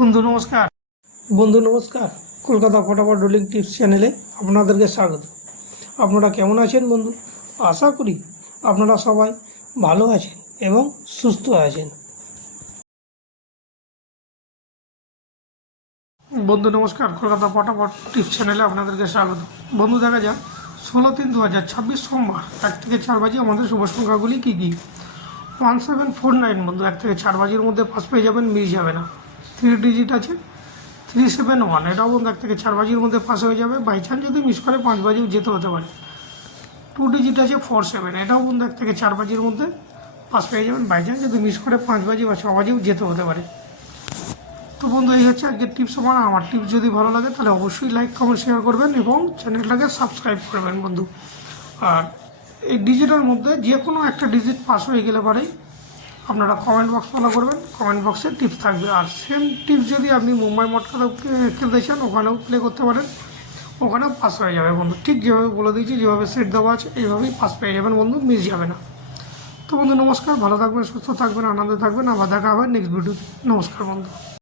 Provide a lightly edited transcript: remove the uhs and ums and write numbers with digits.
বন্ধু নমস্কার কলকাতা ফটাফট রোলিং টিপস চ্যানেলে আপনাদেরকে স্বাগত। আপনারা কেমন আছেন বন্ধু? আশা করি আপনারা সবাই ভালো আছেন এবং সুস্থ আছেন। বন্ধু নমস্কার কলকাতা ফটাফট টিপস চ্যানেলে আপনাদেরকে স্বাগত। বন্ধু দেখা যাক 16/3/2026 সোমবার 1 থেকে 4 বাজে আমাদের শুভ সংখ্যাগুলি কী কী। 1749 বন্ধু 1 থেকে 4 বাজির মধ্যে পাস পেয়ে যাবেন, মিস যাবে না। 3 ডিজিট আছে 371, এটাও বন্ধু 1 থেকে 4 বাজির মধ্যে পাস হয়ে যাবে, বাই চান্স যদি মিস করে 5 বাজিও যেতে হতে পারে। 2 ডিজিট আছে 47, এটাও বন্ধু 1 থেকে 4 বাজির মধ্যে পাস পেয়ে যাবেন, বাই চান্স যদি মিস করে 5 বাজি বা 6 বাজিও যেতে হতে পারে। তো বন্ধু এই হচ্ছে আজকের টিপস। আমার টিপস যদি ভালো লাগে তাহলে অবশ্যই লাইক কমেন্ট শেয়ার করবেন এবং চ্যানেলটাকে সাবস্ক্রাইব করবেন বন্ধু। আর এই ডিজিটের মধ্যে যে কোনো একটা ডিজিট পাস হয়ে গেলে পরেই আপনারা কমেন্ট বক্স ফলো করবেন, কমেন্ট বক্সে টিপস থাকবে। আর সেম টিপস যদি আপনি মুম্বাই মটকাতেও খেলতে চান ওখানেও প্লে করতে পারেন, ওখানেও পাস হয়ে যাবে বন্ধু। ঠিক যেভাবে বলে দিয়েছি, যেভাবে সেট দেওয়া আছে এইভাবেই পাস পেয়ে যাবেন বন্ধু, মিস যাবে না। তো বন্ধু নমস্কার, ভালো থাকবেন, সুস্থ থাকবেন, আনন্দে থাকবেন। আবার দেখা হবে নেক্সট ভিডিওতে। নমস্কার বন্ধু।